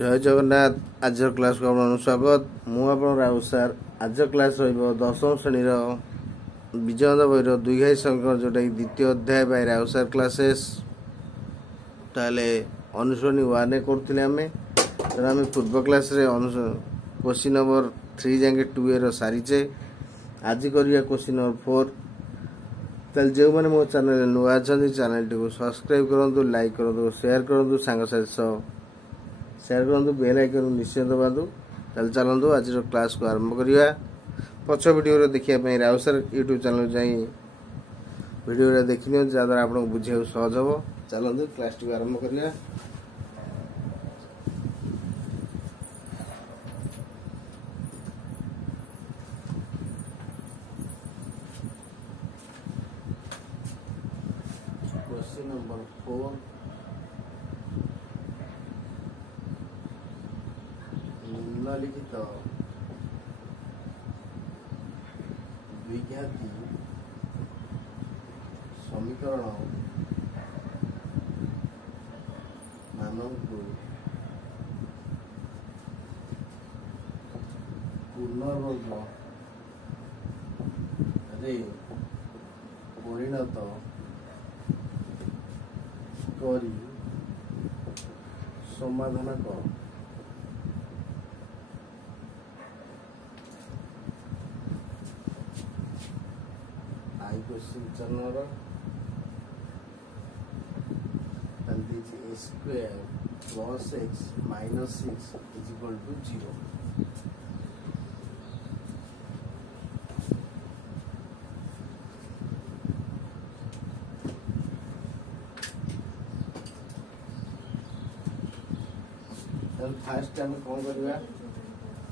जय जगन्नाथ। आज क्लास को आपन स्वागत। मु आपन राउत सार। आज क्लास रहिबो दशम श्रेणी रो विजयनंद बहिर द्विघाई समीकरण जोटा द्वितीय अध्याय बाय राउत सार क्लासेस ताले अनुसरणी 1 करथिले आमे पूर्व क्लास रे क्वेश्चन नंबर 3 जाके 2 रो सारीचे। आज करिया क्वेश्चन नंबर 4। ताले जो माने मो चैनल नुआ छथि चैनल को सब्सक्राइब करंतु, लाइक करंतु, शेयर करंतु, सांग साथी सह शेयर करंतु, बेल आइकन निश्चय दबातु। ताले चलंतु आज रो क्लास को आरंभ करिया। पछ वीडियो रे देखिया पई राउत सर YouTube चैनल जाई वीडियो रे देखिनो जादा आपन बुझियो सहज हो। चलंतु क्लास को आरंभ करिया। क्वेश्चन नंबर 4 निम्नलिखित द्विघाती समीकरण मानक पुनर्वर्ग रे परिणत करी समाधान कर। I question channel a square plus x minus 6 is equal to 0। Fast आम कौन करवा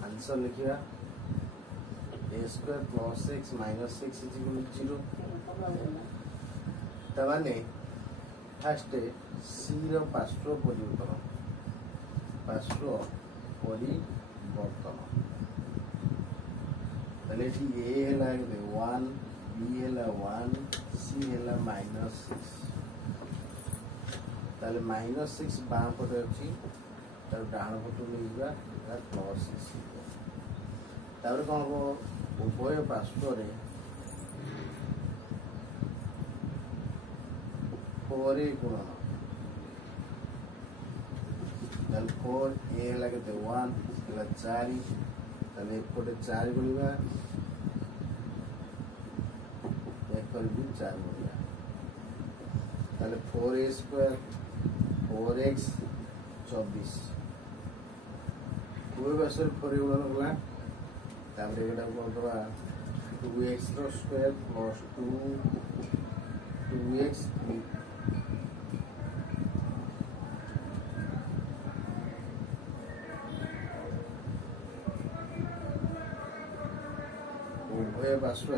आंसर लिखा a square plus x minus 6 is equal to 0। तमाने fast सी रो पार्श्व परिवर्तन तले ए हैला 1 बी हैला 1 सी हैला -6 तले -6 बां पटे अछि तर डाण पटु लेगा +6 तापर कोन हो उभय पार्श्व रे 4 गुणन तल 4 ए लगे 1 एला 4 तले एपटे 4 गुणिबा एक कर भी 4 गुणिबा तले 4a स्क्वायर 4x 24 कोई बसर 4 गुणन गला तापर एटा कोन दबा 2x रो स्क्वायर प्लस 2x उभय पार्श्व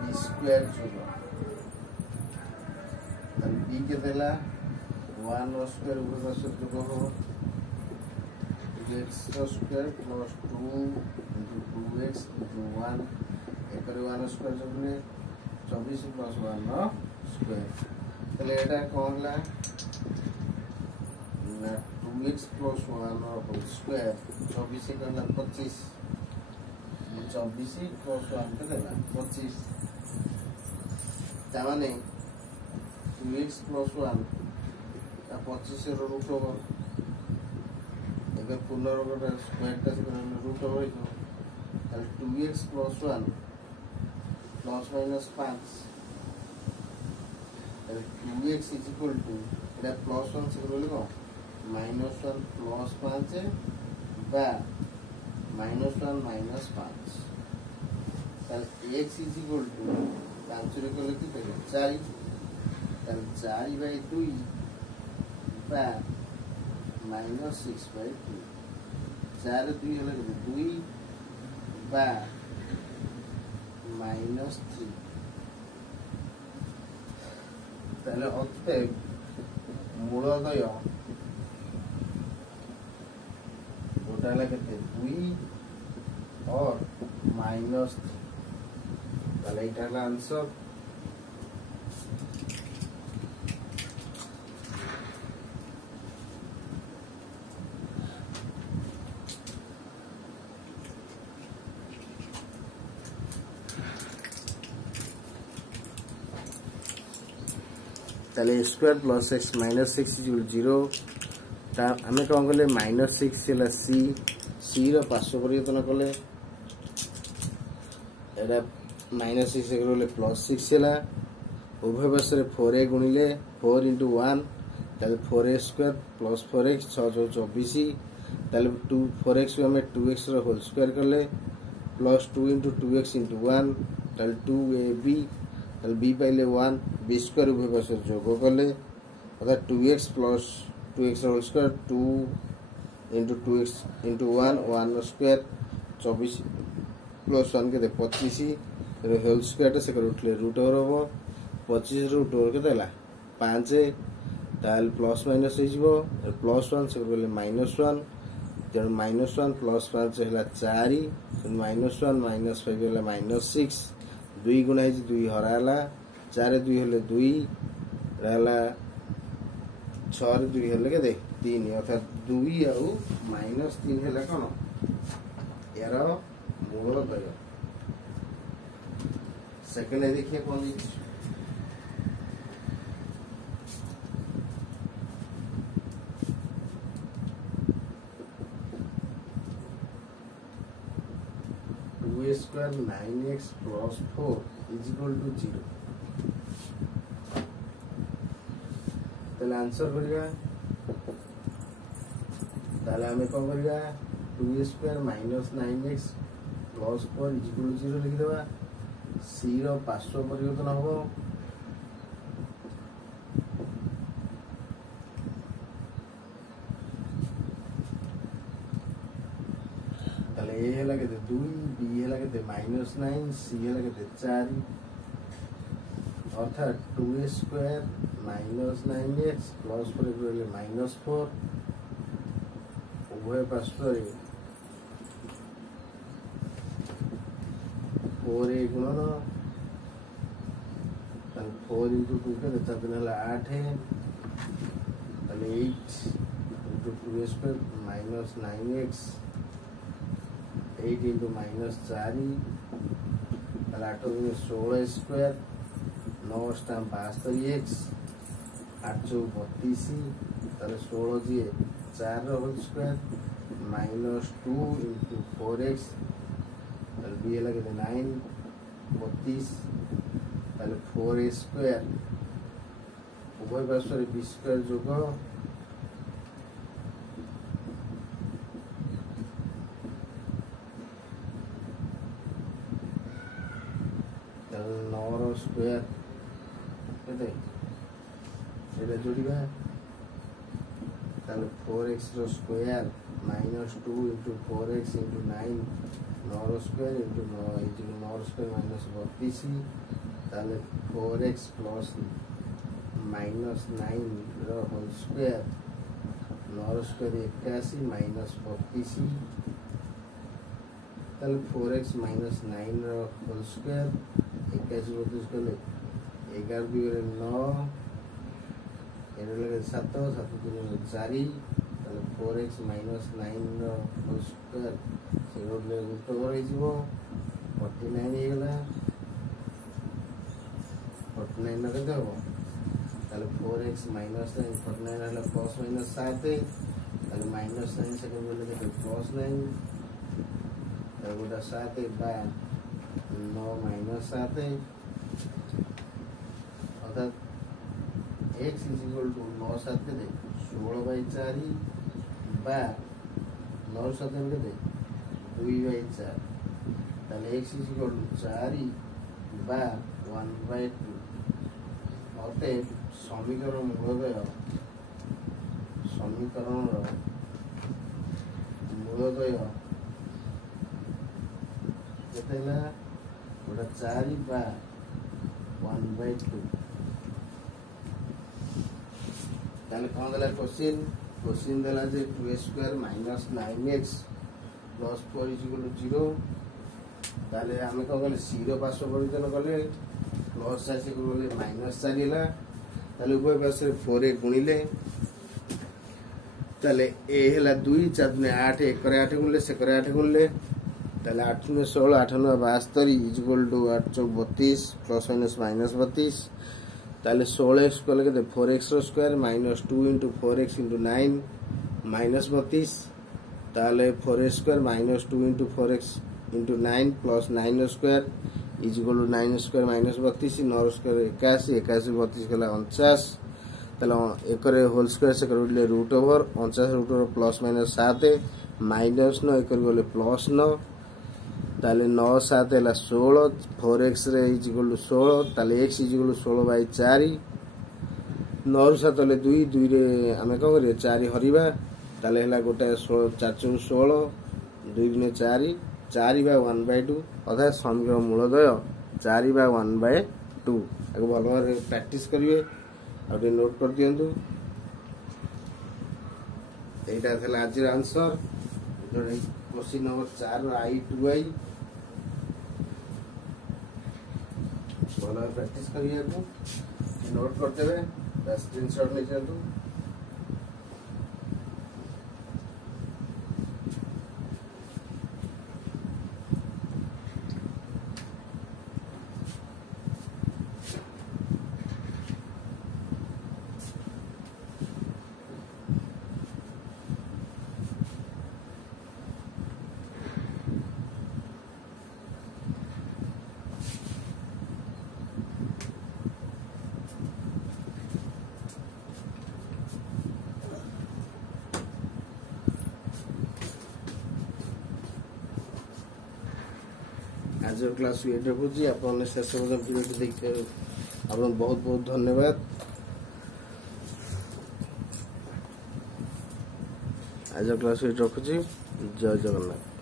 बी स्क्वायर जोड़ बी के देला 1 स्क्वायर उभय पार्श्व जोड़ हो x square plus 2 into 2x into 1 एक 1 स्क्वायर जोड़ने 24 प्लस 1 स्क्वायर तले एटा कोन ला 2x plus 1 whole square 24 करना 25 24 plus 1 के देना 25 तामाने 2x plus 1 ता 25 रो रूट ओवर अगर पुनर्वर्ग रे स्क्वायर का रूट ओवर हो ताले 2x plus 1 plus minus 5 ताले 2x is equal to Etah plus 1 से बोले को -1 प्लस 5 बा -1 माइनस 5 ताले x इज इक्वल टू 5 रे को लिखि देले 4 ताले 4/2 बा -6/2 4 2 हले 2 बा -3 ताले अते मूलदय कहते 2 और -3 ताले इटा आंसर ताले a square plus x minus 6 equal 0 ता आमे कोन कले माइनस 6 हैला c रो पार्श्व परिवर्तन कले एडा माइनस 6 कले प्लस 6 हैला उभय पार्श्व रे 4a गुणिले 4 * 1 ताले 4a स्क्वायर प्लस 4x 6 24 ताले 2 4x को हमें 2x रो होल स्क्वायर करले प्लस 2 * 2x * 1 ताले 2ab ताले b पाइले 1 b स्क्वायर उभय पार्श्व जोग करले अर्थात 2x plus 2x whole square 2 * 2x * 1 1 square 24 plus 1 के 25 रो होल स्क्वायर से उठले रूट ओवर हो 25 रूट ओवर के देला 5 ताल प्लस माइनस हो जिवो प्लस 1 से बोले -1 जन -1 प्लस 5 हैला 4 -1 -5 हैला -6 2 गुणा 2 हराला 4 2 हेले 2 रहला 6 2 हेले के 3 अर्थात 2 आउ -3 हैला कोन यार मूल दय सेकंड देखिए कोन दी 2a square 9x plus 4 is equal to 0 ताले आंसर करिया ताले हमें कौन करिया 2a square minus 9x plus 4 is equal to 0 लिख देबा c रो पार्श्व परिवर्तन हो ताले a हैला के 2 b हैला के -9 c हैला के 4 अर्थात 2a square minus 9x plus 4 equal -4 उभय पार्श्व रे 4a गुणन 4 * 2 के 4 हैला 8 ताले 8 * 2a square minus 9x 8 * -4 ताले 8 * 16 स्क्वायर 9 * 72x 8 * 32 ताले 16 जी 4 रो होल स्क्वायर -2 * 4x ताले b हैला के 9 32 ताले 4a स्क्वायर उभय पार्श्व रे b स्क्वायर जोग ताले 9 रो स्क्वायर केते एला जोड़ीबा ताले 4x रो स्क्वायर -2 * 4x * 9 9 रो स्क्वायर * 9 9 रो स्क्वायर -32 ताले 4x प्लस -9 रो होल स्क्वायर 9 रो स्क्वायर 81 -32 ताले 4x -9 रो होल स्क्वायर 21 32 कले 11 2 रे 9 एरे लगे 7 7 3 4 ताले 4x -9 रो होल स्क्वायर से रोले रूट ओवर हो जिवो 49 हे गेला 49 लगे देबो ताले 4x -9 49 हला प्लस माइनस 7 ताले -9 से को बोले के प्लस 9 ताले गोटा 7 बा 9 -7 अर्थात x is equal to 9 7 के 16/4 बा 9 7 के 2/4 ताले x is equal to 4 बा 1/2 अतः समीकरण मूलदय केतेला गोटा 4 बा 1/2 ताले कौन देला क्वेश्चन देला जे 2a square minus 9x plus 4 is equal to 0 ताले हमें कौन गले 0 पार्श्व परिवर्तन कले प्लस 4 से बोले -4 हैला ताले उभय पार्श्व 4a गुणिले ताले a हैला 2 4 ने 8 1 करे 8 गुणले से करे 8 गुणले ताले 8 ने 16 8 ने 72 is equal to 8 32 plus minus -32 ताले 16x कले के 4x रो square minus 2 into 4x into 9 minus 32 ताले 4x square minus 2 into 4x into 9 plus 9 रो square is equal to 9 square minus 32 9 रो स्क्वायर 81 81 32 कला 49 ताले एकरे होल स्क्वायर से करले root over 49 root over plus minus 7 minus 9 एकर गले प्लस 9 ताले 9 7 है 16 4x रे इज इक्वल टू 16 ताले x is equal to 16 by 4 9 7 ले 2 2 रे हमें कह करे 4 हरिबा ताले हला गोटा 16 4 16 2 गुणे 4 4 बाय 1 बाय 2 अर्थात समीकरण मूलदय 4 बाय 1 बाय 2 एगो भलो भाबे प्रैक्टिस करिवे आ नोट कर दियंतु एटा थला आज आंसर क्वेश्चन नंबर 4 I2I भलो प्रैक्टिस करिए नोट करते हुए स्क्रीनशॉट ले जातु आज क्लास ये रखुची आपने शेष पीरियड देखते आपको बहुत बहुत धन्यवाद। आज क्लास ये रखुची। जय जगन्नाथ।